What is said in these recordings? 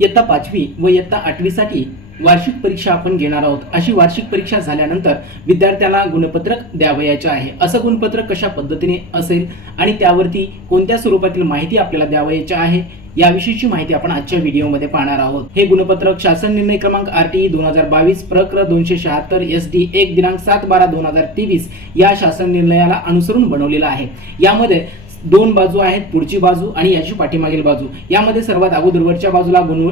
इयत्ता पाचवी व इयत्ता आठवीसाठी वार्षिक परीक्षा आपण घेणार आहोत. अशी वार्षिक परीक्षा झाल्यानंतर विद्यार्थ्याला गुणपत्रक द्यावयाचे आहे. असं गुणपत्रक कशा पद्धतीने असेल आणि त्यावरती कोणत्या स्वरूपातील माहिती आपल्याला द्यावयाची आहे याविषयीची माहिती आपण आजच्या व्हिडिओमध्ये पाहणार आहोत. हे गुणपत्रक शासन निर्णय क्रमांक आर टी दोन हजार बावीस प्रक्र दोनशे शहात्तर एस डी एक दिनांक सात बारा दोन हजार तेवीस या शासन निर्णयाला अनुसरून बनवलेलं आहे. यामध्ये दोन बाजू आहेत पुढची बाजू आणि याची पाठीमागील बाजू. यामध्ये सर्वात अगोदरवरच्या बाजूला गुण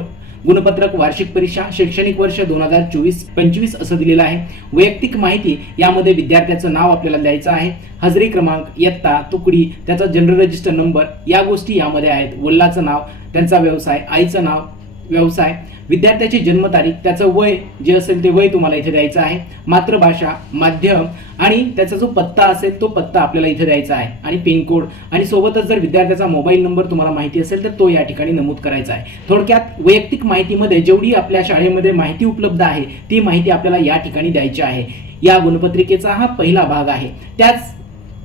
गुणपत्रक वार्षिक परीक्षा शैक्षणिक वर्ष दोन हजार चोवीस पंचवीस असं दिलेलं आहे. वैयक्तिक माहिती यामध्ये विद्यार्थ्याचं नाव आपल्याला द्यायचं आहे. हजेरी क्रमांक इयत्ता तुकडी त्याचा जनरल रजिस्टर नंबर या गोष्टी यामध्ये आहेत. वडिलाचं नाव त्यांचा व्यवसाय आईचं नाव व्यवसाय. विद्यार्थ्याची जन्मतारीख त्याचं वय जे असेल ते वय तुम्हाला इथे द्यायचं आहे. मातृभाषा माध्यम आणि त्याचा जो पत्ता असेल तो पत्ता आपल्याला इथे द्यायचा आहे. आणि पिनकोड आणि सोबतच जर विद्यार्थ्याचा मोबाईल नंबर तुम्हाला माहिती असेल तर तो या ठिकाणी नमूद करायचा आहे. थोडक्यात वैयक्तिक माहितीमध्ये जेवढी आपल्या शाळेमध्ये माहिती उपलब्ध आहे ती माहिती आपल्याला या ठिकाणी द्यायची आहे. या गुणपत्रिकेचा हा पहिला भाग आहे. त्याच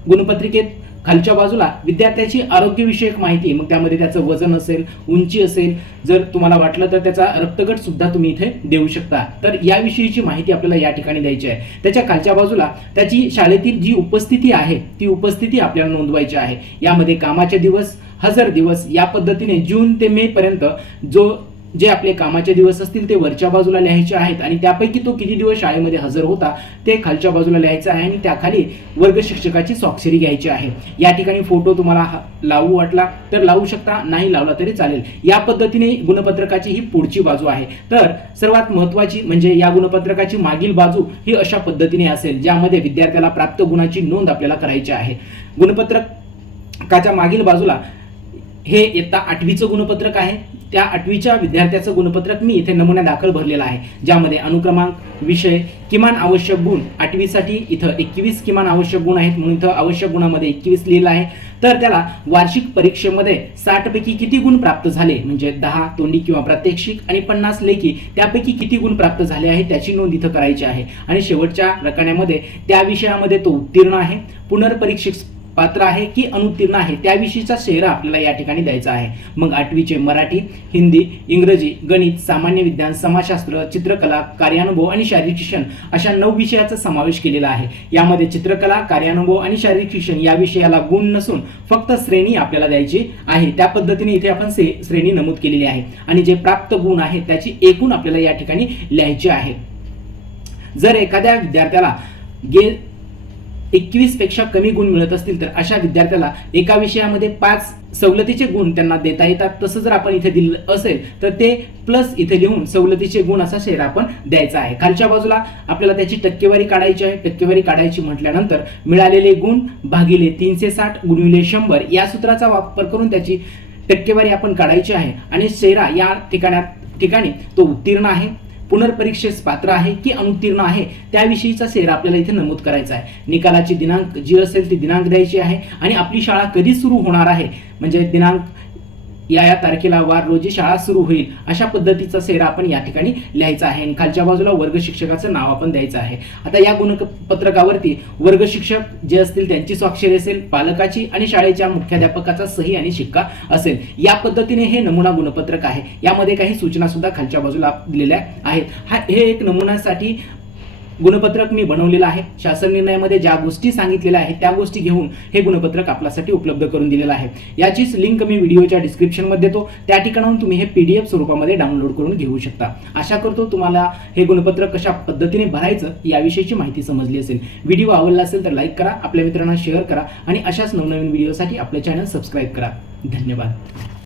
गुणपत्रिकेत खालच्या बाजूला विद्यार्थ्याची आरोग्यविषयक माहिती मग त्यामध्ये त्याचं वजन असेल उंची असेल जर तुम्हाला वाटलं तर त्याचा रक्तगट सुद्धा तुम्ही इथे देऊ शकता. तर याविषयीची माहिती आपल्याला या ठिकाणी द्यायची आहे. त्याच्या खालच्या बाजूला त्याची शाळेतील जी उपस्थिती आहे ती उपस्थिती आपल्याला नोंदवायची आहे. यामध्ये कामाचे दिवस हजर दिवस या पद्धतीने जून ते मे पर्यंत जो जे आपले कामाचे दिवस असतील ते वरच्या बाजूला लिहायचे आहेत आणि त्यापैकी तो किती दिवस शाळेमध्ये हजर होता ते खालच्या बाजूला लिहायचं आहे आणि त्याखाली वर्ग शिक्षकाची स्वाक्षरी घ्यायची आहे. या ठिकाणी फोटो तुम्हाला लावू वाटला तर लावू शकता नाही लावला तरी चालेल. या पद्धतीने गुणपत्रकाची ही पुढची बाजू आहे. तर सर्वात महत्वाची म्हणजे या गुणपत्रकाची मागील बाजू ही अशा पद्धतीने असेल ज्यामध्ये विद्यार्थ्याला प्राप्त गुणाची नोंद आपल्याला करायची आहे. गुणपत्रकाच्या मागील बाजूला हे इयत्ता आठवीचं गुणपत्रक आहे. त्या आठवीच्या विद्यार्थ्याचं गुणपत्रक मी इथे नमुना दाखल भरलेला आहे. ज्यामध्ये अनुक्रमांक विषय किमान आवश्यक गुण आठवीसाठी इथं एकवीस किमान आवश्यक गुण आहेत म्हणून इथं आवश्यक गुणामध्ये एकवीस लिहिलं आहे. तर त्याला वार्षिक परीक्षेमध्ये साठपैकी किती गुण प्राप्त झाले? म्हणजे दहा तोंडी किंवा प्रात्यक्षिक आणि पन्नास लेखी त्यापैकी किती गुण प्राप्त झाले आहे त्याची नोंद इथं करायची आहे. आणि शेवटच्या रकान्यामध्ये त्या विषयामध्ये तो उत्तीर्ण आहे. पुनर्परीक्षित पात्र आहे की अनुत्तीर्ण आहे त्याविषयीचा शेहरा आपल्याला या ठिकाणी द्यायचा आहे. मग आठवीचे मराठी हिंदी इंग्रजी गणित सामान्य विज्ञान समाजशास्त्र चित्रकला कार्यानुभव आणि शारीरिक शिक्षण अशा नऊ विषयाचा समावेश केलेला आहे. यामध्ये चित्रकला कार्यानुभव आणि शारीरिक शिक्षण या विषयाला गुण नसून फक्त श्रेणी आपल्याला द्यायची आहे. त्या पद्धतीने इथे आपण से- श्रेणी नमूद केलेली आहे. आणि जे प्राप्त गुण आहेत त्याची एकूण आपल्याला या ठिकाणी लिहायची आहे. जर एखाद्या विद्यार्थ्याला गे एकवीसपेक्षा कमी गुण मिळत असतील तर अशा विद्यार्थ्याला एका विषयामध्ये पाच सवलतीचे गुण त्यांना देता येतात. तसं जर आपण इथे दिलं असेल तर ते प्लस इथे लिहून सवलतीचे गुण असा शेर आपण द्यायचा आहे. खालच्या बाजूला आपल्याला त्याची टक्केवारी काढायची आहे. टक्केवारी काढायची म्हटल्यानंतर मिळालेले गुण भागिले तीनशे साठ गुणविले शंभर या सूत्राचा वापर करून त्याची टक्केवारी आपण काढायची आहे. आणि शेरा या ठिकाणात ठिकाणी तो उत्तीर्ण आहे. पुनर्परीक्षेस पात्र आहे की अनुत्तीर्ण आहे त्याविषयीचा सेर आपल्याला इथे नमूद करायचा आहे. निकालाची दिनांक जी असेल ती दिनांक द्यायची आहे आणि आपली शाळा कधी सुरू होणार आहे? म्हणजे दिनांक या या तारखेला वार रोजी शाळा सुरू होईल. अशा पद्धतीचा सेरा आपण या ठिकाणी लिहायचा आहे. आणि खालच्या बाजूला वर्ग शिक्षकाचं नाव आपण द्यायचं आहे. आता या गुणपत्रकावरती वर्ग शिक्षक जे असतील त्यांची स्वाक्षरी असेल पालकाची आणि शाळेच्या मुख्याध्यापकाचा सही आणि शिक्का असेल. या पद्धतीने हे नमुना गुणपत्रक आहे. यामध्ये काही सूचना सुद्धा खालच्या बाजूला दिलेल्या आहेत. हा हे एक नमुन्यासाठी गुणपत्रक मी बनवलेलं आहे. शासन निर्णयामध्ये ज्या गोष्टी सांगितलेल्या आहेत त्या गोष्टी घेऊन हे गुणपत्रक आपल्यासाठी उपलब्ध करून दिलेलं आहे. याचीच लिंक मी व्हिडिओच्या डिस्क्रिप्शनमध्ये देतो. त्या ठिकाणाहून तुम्ही हे पी डी एफ स्वरूपामध्ये डाउनलोड करून घेऊ शकता. आशा करतो तुम्हाला हे गुणपत्रक कशा पद्धतीने भरायचं याविषयीची माहिती समजली असेल. व्हिडिओ आवडला असेल तर लाईक करा आपल्या मित्रांना शेअर करा आणि अशाच नवनवीन व्हिडिओसाठी आपलं चॅनल सबस्क्राईब करा. धन्यवाद.